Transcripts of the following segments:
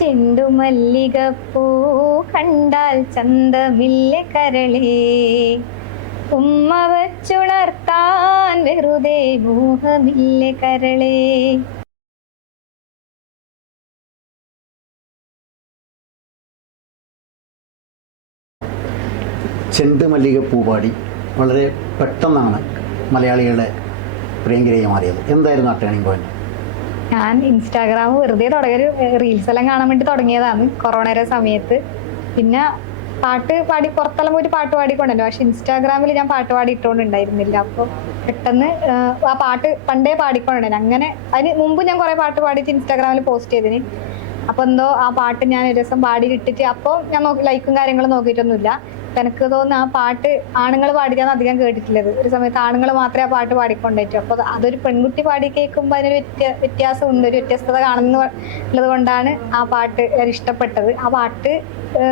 ചെണ്ടുമല്ലികപ്പൂ കണ്ടാൽ ചന്തമില്ല കരളേ, ഉമ്മ വച്ചുണർത്താൻ വെറുതെ മോഹമില്ല കരളേ. ചെണ്ടുമല്ലികപ്പൂ പാടി വളരെ പെട്ടെന്നാണ് മലയാളികളുടെ പ്രിയങ്കരിയായി മാറിയത്. എന്തായിരുന്നു ആ ടേണിംഗ് പോയിന്റ്? ഞാൻ ഇൻസ്റ്റാഗ്രാം വെറുതെ തുടങ്ങിയൊരു റീൽസ് എല്ലാം കാണാൻ വേണ്ടി തുടങ്ങിയതാണ് കൊറോണയുടെ സമയത്ത്. പിന്നെ പാട്ട് പാടി പുറത്തെല്ലാം പോയിട്ട് പാട്ട് പാടിക്കൊണ്ടല്ലോ, പക്ഷെ ഇൻസ്റ്റാഗ്രാമിൽ ഞാൻ പാട്ട് പാടി ഇട്ടുകൊണ്ടുണ്ടായിരുന്നില്ല. അപ്പോൾ പെട്ടെന്ന് ആ പാട്ട് പണ്ടേ പാടിക്കൊണ്ടുണ്ടായിരുന്നു. അങ്ങനെ അതിന് മുമ്പ് ഞാൻ കുറേ പാട്ട് പാടിയിട്ട് ഇൻസ്റ്റാഗ്രാമിൽ പോസ്റ്റ് ചെയ്തതിന്. അപ്പോൾ എന്തോ ആ പാട്ട് ഞാൻ ഒരു ദിവസം പാടി ഇട്ടിട്ട് അപ്പോൾ ഞാൻ ലൈക്കും കാര്യങ്ങളും നോക്കിയിട്ടൊന്നുമില്ല. എനിക്ക് തോന്നുന്നു ആ പാട്ട് ആണുങ്ങൾ പാടിക്കാന്ന് അധികം കേട്ടിട്ടുള്ളത്. ഒരു സമയത്ത് ആണുങ്ങൾ മാത്രമേ ആ പാട്ട് പാടിക്കൊണ്ടേറ്റു. അപ്പോൾ അതൊരു പെൺകുട്ടി പാടി കേൾക്കുമ്പോൾ അതിനൊരു വ്യത്യാസമുണ്ട്, ഒരു വ്യത്യസ്തത കാണുന്നുള്ളത് കൊണ്ടാണ് ആ പാട്ട് ഇഷ്ടപ്പെട്ടത്. ആ പാട്ട്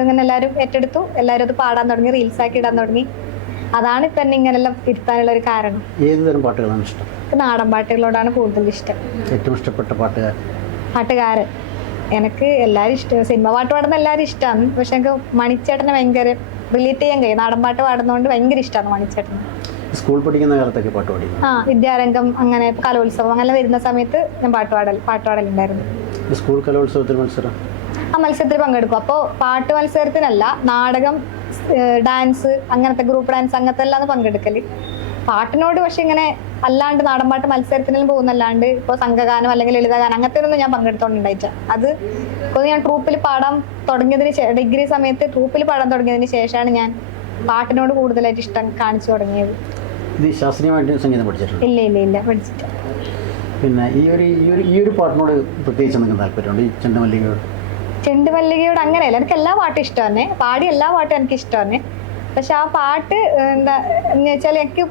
ഇങ്ങനെ എല്ലാവരും ഏറ്റെടുത്തു, എല്ലാവരും അത് പാടാൻ തുടങ്ങി, റീൽസ് ആക്കി ഇടാൻ തുടങ്ങി. അതാണ് ഇപ്പം എന്നെ ഇങ്ങനെല്ലാം ഇരുത്താനുള്ള ഒരു കാരണം. ഏതുതരം പാട്ടുകളാണ് ഇഷ്ടം? നാടൻ പാട്ടുകളോടാണ് കൂടുതൽ ഇഷ്ടം. ഏറ്റവും ഇഷ്ടപ്പെട്ട പാട്ടുകാരൻ എനിക്ക് എല്ലാവരും ഇഷ്ടം. സിനിമ പാട്ട് പാടുന്ന എല്ലാവരും ഇഷ്ടമാണ്, പക്ഷെ എനിക്ക് മണിച്ചേട്ടനെ ഭയങ്കര റിലേറ്റ് ചെയ്യാൻ കഴിയും. നാടൻ പാട്ട് പാടുന്നതുകൊണ്ട് ഭയങ്കര ഇഷ്ടമാണ് മണിച്ചേട്ടന്. സ്കൂൾ പഠിക്കുന്ന കാലത്തൊക്കെ പാട്ട് പാടി? വിദ്യാരംഗം, അങ്ങനെ കലോത്സവം അങ്ങനെ വരുന്ന സമയത്ത് ഞാൻ പാട്ടുപാടലുണ്ടായിരുന്നു. സ്കൂൾ കലോത്സവത്തിൽ മത്സരം? മത്സരത്തിൽ പങ്കെടുക്കും. അപ്പോൾ പാട്ട് മത്സരത്തിനല്ല, നാടകം, ഡാൻസ്, അങ്ങനത്തെ ഗ്രൂപ്പ് ഡാൻസ് അങ്ങനത്തെ എല്ലാം പങ്കെടുക്കല്. പാട്ടിനോട് പക്ഷെ ഇങ്ങനെ അല്ലാണ്ട് നാടൻ പാട്ട് മത്സരത്തിനെല്ലാം പോകുന്നല്ലാണ്ട് ഇപ്പോൾ സംഘഗാനം അല്ലെങ്കിൽ ലളിതഗാനം അങ്ങനത്തെ ഒന്നും ഞാൻ പങ്കെടുത്തോണ്ടുണ്ടായിട്ട. അത് ഇപ്പോൾ ഞാൻ ട്രൂപ്പിൽ പാടാൻ തുടങ്ങിയതിന് ഡിഗ്രി സമയത്ത് ട്രൂപ്പിൽ പാടാൻ തുടങ്ങിയതിന് ശേഷമാണ് ഞാൻ പാട്ടിനോട് കൂടുതലായിട്ട് ഇഷ്ടം കാണിച്ചു തുടങ്ങിയത്. ശാസ്ത്രീയമായിട്ട് സംഗീതം പഠിച്ചിട്ടുണ്ട്? ഇല്ല പഠിച്ചിട്ട്. പിന്നെ ഈ ഒരു പാട്ടിനോട് പ്രത്യേകിച്ച് എന്തെങ്കിലും താല്പര്യമുണ്ട്? ഈ ചെണ്ടുമല്ലികയോട് അങ്ങനെയല്ല, എനിക്ക് എല്ലാ പാട്ടും ഇഷ്ടം തന്നെ, പാടി എല്ലാ പാട്ടും എനിക്ക് ഇഷ്ടം തന്നെ. പക്ഷെ ആ പാട്ട് എന്താ എന്ന് വെച്ചാൽ എനിക്ക്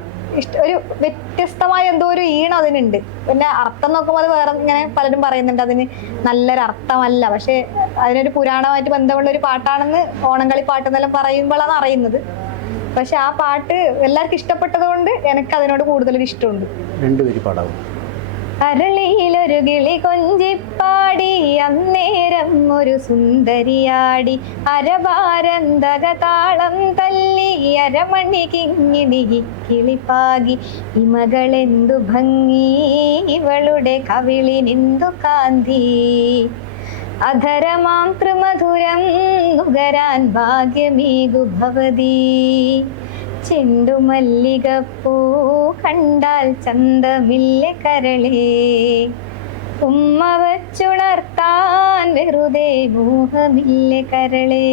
ഒരു വ്യത്യസ്തമായ എന്തോ ഒരു ഈണം അതിനുണ്ട്. പിന്നെ അർത്ഥം നോക്കുമ്പോൾ അത് വേറെ ഇങ്ങനെ പലരും പറയുന്നുണ്ട് അതിന് നല്ലൊരു അർത്ഥമല്ല, പക്ഷെ അതിനൊരു പുരാണമായിട്ട് ബന്ധമുള്ള ഒരു പാട്ടാണെന്ന് ഓണംകളി പാട്ട് എന്നെല്ലാം പറയുമ്പോഴാണ് അറിയുന്നത്. പക്ഷെ ആ പാട്ട് എല്ലാവർക്കും ഇഷ്ടപ്പെട്ടത് കൊണ്ട് എനിക്ക് അതിനോട് കൂടുതലൊരു ഇഷ്ടമുണ്ട്. രണ്ടുപേരും പാടാവും. അരളിയിലൊരു കിളി കൊഞ്ചിപ്പാടി അന്നേരം ഒരു സുന്ദരിയാടി, അരവാരന്തക താളം തല്ലി അരമണി കിങ്ങിണി കിളിപ്പാകി, ഇമകളെന്തു ഭംഗി ഇവളുടെ കവിളിനെന്തു കാന്തി, അധരമാം ത്രിമധുരം നുകരാൻ ഭാഗ്യമേകു ഭവതി, ചെണ്ടുമല്ലികപ്പൂ കണ്ടാൽ ചന്തമില്ല കരളേ, ഉമ്മ വച്ചുണർത്താൻ വെറുതെ മോഹമില്ല കരളേ.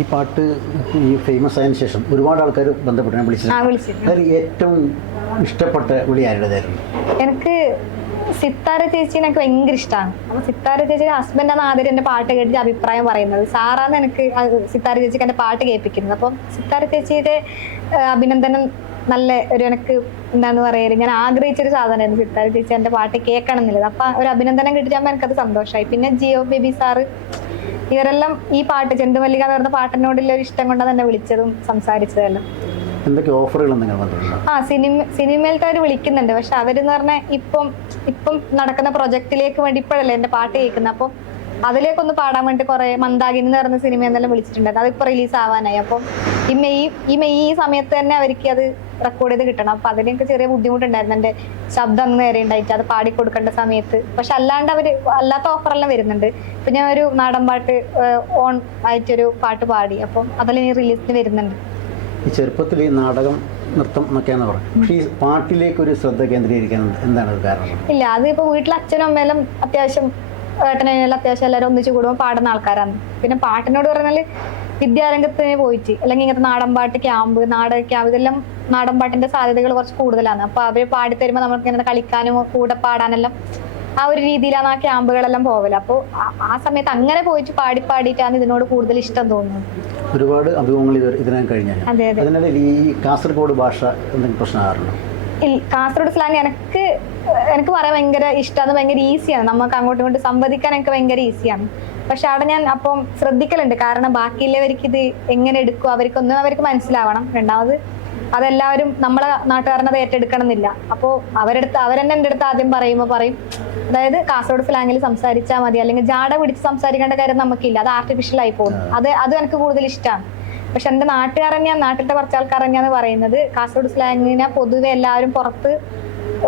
ഈ പാട്ട് ഈ ഫേമസ് ആയതിനു ശേഷം ഒരുപാട് ആൾക്കാർ ബന്ധപ്പെട്ട് വിളിച്ചിട്ടുണ്ട്. ഏറ്റവും ഇഷ്ടപ്പെട്ട വിളി ആരുടേതായിരുന്നു? എനിക്ക് സിത്താര ചേച്ചിനെ എനിക്ക് ഭയങ്കര ഇഷ്ടമാണ്. അപ്പൊ സിത്താര ചേച്ചിയുടെ ഹസ്ബൻഡാണ് ആദ്യം എന്റെ പാട്ട് കേട്ടിട്ട് അഭിപ്രായം പറയുന്നത്. സാറാന്ന് എനിക്ക് സിത്താര ചേച്ചിക്ക് എന്റെ പാട്ട് കേൾപ്പിക്കുന്നത്. അപ്പം സിത്താര ചേച്ചിയുടെ അഭിനന്ദനം നല്ല ഒരു എനിക്ക് എന്താന്ന് പറയുക, ഞാൻ ആഗ്രഹിച്ചൊരു സാധനമായിരുന്നു സിത്താര ചേച്ചി എന്റെ പാട്ട് കേൾക്കണം എന്നുള്ളത്. അപ്പൊ ഒരു അഭിനന്ദനം കിട്ടിയാകുമ്പോൾ എനിക്കത് സന്തോഷമായി. പിന്നെ ജിയോ ബേബി സാറ് ഇവരെല്ലാം ഈ പാട്ട് ചെണ്ടുമല്ലിക എന്ന് പറഞ്ഞ പാട്ടിനോടുള്ള ഒരു ഇഷ്ടം കൊണ്ടാണ് എന്നെ വിളിച്ചതും സംസാരിച്ചതെല്ലാം. എന്തൊക്കെ ഓഫറുകൾ? സിനിമയിലത്തെ അവർ വിളിക്കുന്നുണ്ട്, പക്ഷെ അവരെന്ന് പറഞ്ഞാൽ ഇപ്പം നടക്കുന്ന പ്രൊജക്റ്റിലേക്ക് വേണ്ടി ഇപ്പോഴല്ലേ എന്റെ പാട്ട് കേൾക്കുന്നത്. അപ്പോൾ അതിലേക്കൊന്ന് പാടാൻ വേണ്ടി കുറെ മന്ദാകിനി എന്ന് പറഞ്ഞ സിനിമ എന്തെല്ലാം വിളിച്ചിട്ടുണ്ടായിരുന്നു. അതിപ്പോൾ റിലീസ് ആവാനായി. അപ്പം ഈ മെയ് സമയത്ത് തന്നെ അവർക്ക് അത് റെക്കോർഡ് ചെയ്ത് കിട്ടണം. അപ്പൊ അതിനൊക്കെ ചെറിയ ബുദ്ധിമുട്ടുണ്ടായിരുന്നു. എന്റെ ശബ്ദം അങ്ങ് നേരെ ഉണ്ടായിട്ട് അത് പാടിക്കൊടുക്കേണ്ട സമയത്ത്. പക്ഷെ അല്ലാണ്ട് അല്ലാത്ത ഓഫറെല്ലാം വരുന്നുണ്ട്. ഇപ്പൊ ഞാൻ ഒരു നാടൻ പാട്ട് ഓൺ ആയിട്ടൊരു പാട്ട് പാടി, അപ്പം അതെല്ലാം ഈ റിലീസിന് വരുന്നുണ്ട്. ഈ ചെറുപ്പത്തിൽ ഈ നാടകം, നൃത്തം എന്നൊക്കെയാന്ന് പറഞ്ഞു, പക്ഷേ ഈ പാട്ടിലേക്ക് ഒരു ശ്രദ്ധ കേന്ദ്രീകരിക്കാൻ എന്താണ് കാരണം? ഇല്ല, അത് ഇപ്പൊ വീട്ടിൽ അച്ഛനും അമ്മയെല്ലാം അത്യാവശ്യം ഏട്ടനെല്ലാം അത്യാവശ്യം എല്ലാവരും ഒന്നിച്ചു കൂടുമ്പോൾ പാടുന്ന ആൾക്കാരാണ്. പിന്നെ പാട്ടിനോട് പറഞ്ഞാല് വിദ്യാരംഗത്തിന് പോയിട്ട് അല്ലെങ്കിൽ ഇങ്ങനത്തെ നാടൻ പാട്ട് ക്യാമ്പ്, നാടക ക്യാമ്പ്, ഇതെല്ലാം നാടൻ പാട്ടിന്റെ സാധ്യതകൾ കുറച്ച് കൂടുതലാണ്. അപ്പൊ അവര് പാടിത്തരുമ്പോൾ നമുക്ക് ഇങ്ങനെ കളിക്കാനും കൂടെ പാടാനെല്ലാം ആ ഒരു രീതിയിലാണ് ആ ക്യാമ്പുകളെല്ലാം പോവല്. അപ്പോൾ ആ സമയത്ത് അങ്ങനെ പോയിട്ട് പാടിയിട്ടാണ് ഇതിനോട് കൂടുതൽ ഇഷ്ടം തോന്നുന്നത്. ഒരുപാട് അനുഭവങ്ങൾ ഇതിനാൻ കഴിഞ്ഞാൽ. അതെ. അതിനിടയിൽ ഈ കാസർഗോഡ് ഭാഷ എന്തെങ്കിലും പ്രശ്നമാകാറുണ്ടോ? കാസർഗോഡ് സ്ലാങ് എനിക്ക് പറയാൻ ഭയങ്കര ഇഷ്ടമാണ്, ഭയങ്കര ഈസിയാണ്. നമുക്ക് അങ്ങോട്ടും ഇങ്ങോട്ട് സംവദിക്കാൻ എനിക്ക് ഭയങ്കര ഈസിയാണ്. പക്ഷെ അവിടെ ഞാൻ അപ്പം ശ്രദ്ധിക്കലുണ്ട്, കാരണം ബാക്കിയുള്ളവർക്ക് ഇത് എങ്ങനെ എടുക്കും, അവർക്ക് മനസ്സിലാവണം. രണ്ടാമത് അതെല്ലാവരും നമ്മളെ നാട്ടുകാരനത് ഏറ്റെടുക്കണം എന്നില്ല. അപ്പോൾ അവരെന്നെ എൻ്റെ അടുത്ത് ആദ്യം പറയും, അതായത് കാസർഗോഡ് സ്ലാങ്ങിൽ സംസാരിച്ചാൽ മതി, അല്ലെങ്കിൽ ജാട പിടിച്ച് സംസാരിക്കേണ്ട കാര്യം നമുക്കില്ല, അത് ആർട്ടിഫിഷ്യൽ ആയി പോകും. അത് എനിക്ക് കൂടുതൽ ഇഷ്ടമാണ്. പക്ഷെ എൻ്റെ നാട്ടിലത്തെ കുറച്ച് ആൾക്കാർ തന്നെയാന്ന് പറയുന്നത് കാസർഗോഡ് സ്ലാങ്ങിനെ പൊതുവെ എല്ലാവരും പുറത്ത്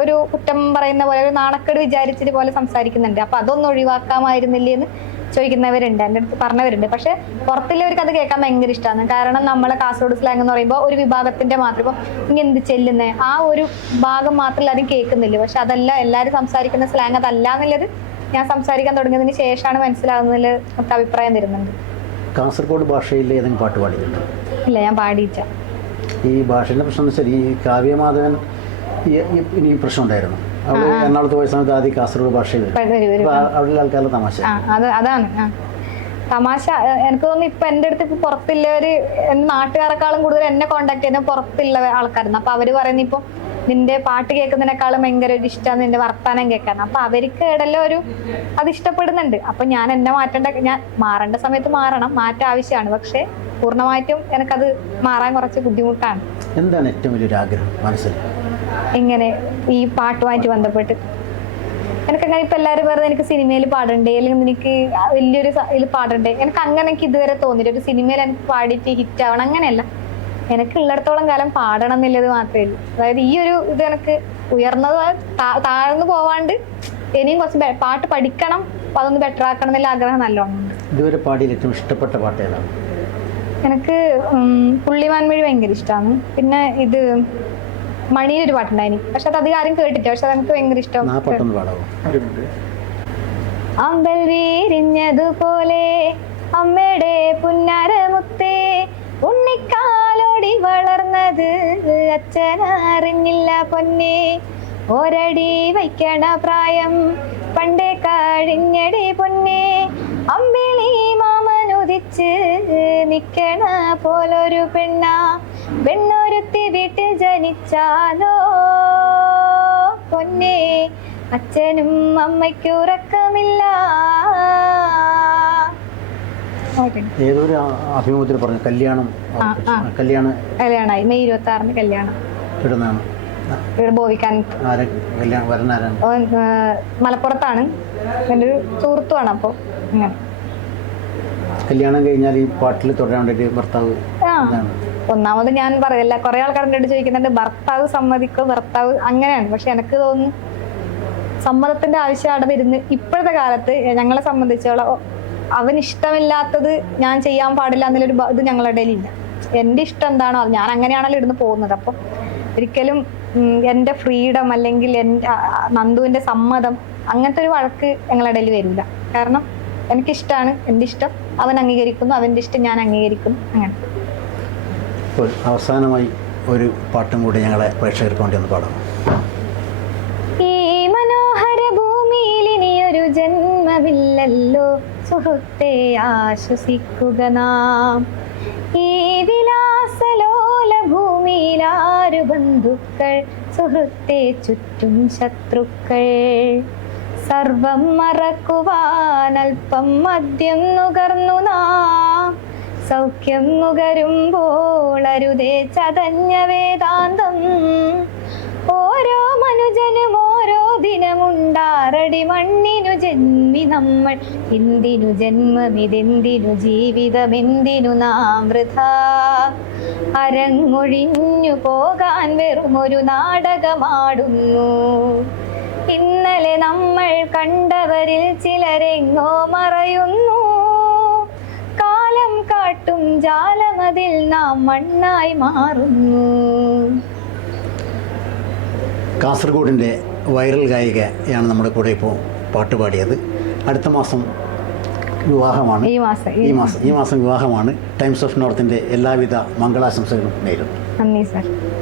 ഒരു കുറ്റം പറയുന്ന പോലെ, ഒരു നാണക്കേട് വിചാരിച്ചിട്ട് പോലെ സംസാരിക്കുന്നുണ്ട്. അപ്പൊ അതൊന്നും ഒഴിവാക്കാമായിരുന്നില്ലേ എന്ന് ചോദിക്കുന്നവരുണ്ട്, എൻ്റെ അടുത്ത് പറഞ്ഞവരുണ്ട്. പക്ഷെ പുറത്തുള്ളവർക്ക് അത് കേൾക്കാൻ ഭയങ്കര ഇഷ്ടമാണ്. കാരണം നമ്മളെ കാസർഗോഡ് സ്ലാങ് എന്ന് പറയുമ്പോൾ ഒരു വിഭാഗത്തിന്റെ മാത്രം, ഇപ്പം ഇനി എന്ത് ചെല്ലുന്നേ ആ ഒരു ഭാഗം മാത്രം എല്ലാവരും കേൾക്കുന്നില്ല. പക്ഷെ അതല്ല, എല്ലാവരും സംസാരിക്കുന്ന സ്ലാങ് അതല്ല എന്നുള്ളത് ഞാൻ സംസാരിക്കാൻ തുടങ്ങിയതിന് ശേഷമാണ് മനസ്സിലാകുന്നതിൽ നമുക്ക് അഭിപ്രായം തരുന്നുണ്ട്. കാസർഗോഡ് ഭാഷയിൽ ഏതെങ്കിലും പാട്ട് പാടിയിട്ടുണ്ടോ? ഇല്ല, ഞാൻ പാടിയില്ല. ഈ ഭാഷയുടെ പ്രശ്നം എന്ന് വെച്ചാൽ ഈ കാവ്യമാധവൻ ഇനി പ്രശ്നം ഉണ്ടായിരുന്നു. അവിടെ എറണാകുളത്ത് പോയ സമയത്ത് ആദ്യം കാസർഗോഡ് ഭാഷയിൽ അവിടെ ആൾക്കാരുടെ തമാശ അതാണ് തമാശ. എനിക്ക് തോന്നുന്നു ഇപ്പൊ എൻ്റെ അടുത്ത് ഇപ്പൊ പുറത്തുള്ളവര് നാട്ടുകാരെക്കാളും കൂടുതൽ എന്നെ കോണ്ടാക്ട് ചെയ്യുന്ന പുറത്തുള്ള ആൾക്കാരുന്നു. അപ്പൊ അവര് പറയുന്ന ഇപ്പൊ നിന്റെ പാട്ട് കേൾക്കുന്നതിനേക്കാളും ഭയങ്കര ഒരു ഇഷ്ടമാണ് നിന്റെ വർത്താനം കേൾക്കാൻ. അപ്പൊ അവർക്ക് ഇടല്ലോ അത് ഇഷ്ടപ്പെടുന്നുണ്ട്. അപ്പൊ ഞാൻ എന്നെ ഞാൻ മാറേണ്ട സമയത്ത് മാറ്റം ആവശ്യമാണ്. പക്ഷെ പൂർണ്ണമായിട്ടും എനിക്കത് മാറാൻ കുറച്ച് ബുദ്ധിമുട്ടാണ്. എന്താണ് ഏറ്റവും വലിയൊരു ആഗ്രഹം മനസ്സിൽ? ഇങ്ങനെ ഈ പാട്ടുമായിട്ട് ബന്ധപ്പെട്ട് എനിക്കങ്ങനെ ഇപ്പൊ എല്ലാവരും വെറുതെ എനിക്ക് സിനിമയിൽ പാടണ്ടേ, അല്ലെങ്കിൽ എനിക്ക് വലിയൊരു ഇതിൽ പാടണ്ടേ, എനിക്ക് ഇതുവരെ തോന്നിയിട്ട് ഒരു സിനിമയിൽ എനിക്ക് പാടിയിട്ട് ഹിറ്റ് ആവണം അങ്ങനെയല്ല. എനിക്ക് ഉള്ളിടത്തോളം കാലം പാടണം എന്നുള്ളത് മാത്രമേ ഉള്ളൂ. അതായത് ഈ ഒരു ഇത് എനിക്ക് ഉയർന്നത് താഴ്ന്നു പോവാണ്ട് ഇനിയും കുറച്ച് പാട്ട് പഠിക്കണം, അതൊന്ന് ബെറ്റർ ആക്കണം എന്നുള്ള ആഗ്രഹം നല്ലോണം. ഇതുവരെ പാടിയിൽ ഏറ്റവും ഇഷ്ടപ്പെട്ട പാട്ട് ഏതാണ്? എനിക്ക് പുള്ളിമാൻമൊഴി ഭയങ്കര ഇഷ്ടമാണ്. പിന്നെ ഇത് മണിയിലൊരു പാട്ടുണ്ടായിനി, പക്ഷെ അത് അധികം ആരും കേട്ടില്ല. പക്ഷെ അതെനിക്ക് ഭയങ്കര ഇഷ്ടം. അമ്പൽ വീരിഞ്ഞതുപോലെ അമ്മയുടെ പുന്നാരമുത്തേ, ഉണ്ണിക്കാലോടി വളർന്നത് അച്ഛനറിഞ്ഞില്ല പൊന്നേ, ഒരടി വയ്ക്കണ പ്രായം പണ്ടേ കഴിഞ്ഞടി പൊന്നേ, അമ്പിളി മാമനുദിച്ച് നിക്കണ പോലൊരു പെണ്ണൊരുത്തി വീട്ടിൽ ജനിച്ചാലോ പൊന്നേ, അച്ഛനും അമ്മയ്ക്കും ഉറക്കമില്ല. ഏതൊരു അഭിമുഖത്തിൽ പറഞ്ഞു കല്യാണമായി മെയ് 26 കല്യാണം. മലപ്പുറത്താണ്, എൻ്റെ ഒരു സുഹൃത്തുമാണ്. അപ്പൊ അങ്ങനെ കല്യാണം കഴിഞ്ഞാൽ ഈ പാട്ടിൽ തുടരാൻ വേണ്ടി ഭർത്താവ് ഒന്നാമത് ഞാൻ പറയല്ല, കുറെ ആൾക്കാരുടെ അടുത്ത് ചോദിക്കുന്നുണ്ട് ഭർത്താവ് സമ്മതിക്കോ, ഭർത്താവ് അങ്ങനെയാണ്. പക്ഷെ എനിക്ക് തോന്നുന്നു സമ്മതത്തിന്റെ ആവശ്യം അവിടെ വരുന്നത് ഇപ്പോഴത്തെ കാലത്ത്. ഞങ്ങളെ സംബന്ധിച്ചോളം അവന് ഇഷ്ടമില്ലാത്തത് ഞാൻ ചെയ്യാൻ പാടില്ല എന്നുള്ളൊരു ഇത് ഞങ്ങളുടെ ഇടയിലില്ല. എൻ്റെ ഇഷ്ടം എന്താണോ അത് ഞാൻ അങ്ങനെയാണല്ലോ ഇടുന്ന് പോകുന്നത്. അപ്പം ഒരിക്കലും എൻ്റെ ഫ്രീഡം അല്ലെങ്കിൽ നന്ദുവിൻ്റെ സമ്മതം അങ്ങനത്തെ ഒരു വഴക്ക് ഞങ്ങളുടെ ഇടയിൽ വരില്ല. കാരണം എനിക്കിഷ്ടമാണ്, എൻ്റെ ഇഷ്ടം അവൻ അംഗീകരിക്കുന്നു, അവൻ്റെ ഇഷ്ടം ഞാൻ അംഗീകരിക്കുന്നു. അങ്ങനെ അവസാനമായി ഒരു പാട്ടും കൂടി ഞങ്ങളെ പ്രേക്ഷകർക്ക് വേണ്ടി ഒന്ന് പാടാം. ഈ മനോഹര ഭൂമിയിൽ ഇനിയൊരു ജന്മമില്ലല്ലോ സുഹൃത്തെ, ആശ്വസിക്കുക നാം. ഈ വിലാസലോല ഭൂമിയിൽ ആരു ബന്ധുക്കൾ സുഹൃത്തെ, ചുറ്റും ശത്രുക്കൾ. സർവം മറക്കുവാൻ അല്പം മദ്യം നുകർന്നു നാം, സൗഖ്യം നുകരുമ്പോൾ അരുതേ ചതഞ്ഞ വേദാന്തം. ഓരോ മനുജനും ഓരോ ദിനമുണ്ടാറടി മണ്ണിനു ജന്മി നമ്മൾ. എന്തിനു ജന്മമിതെന്തിനു ജീവിതമെന്തിനു നാം വൃഥാ. അരങ്ങൊഴിഞ്ഞു പോകാൻ വെറുമൊരു നാടകമാടുന്നു. ഇന്നലെ നമ്മൾ കണ്ടവരിൽ ചിലരെങ്ങോ മറയുന്നു. കാലം കാട്ടും ജാലമതിൽ നാം മണ്ണായി മാറുന്നു. കാസർഗോഡിൻ്റെ വൈറൽ ഗായികയാണ് നമ്മുടെ കൂടെ ഇപ്പോൾ പാട്ട് പാടിയത്. അടുത്ത മാസം വിവാഹമാണ്. ഈ മാസം വിവാഹമാണ്. ടൈംസ് ഓഫ് നോർത്തിൻ്റെ എല്ലാവിധ മംഗളാശംസകളും നേരുന്നു. നന്ദി സർ.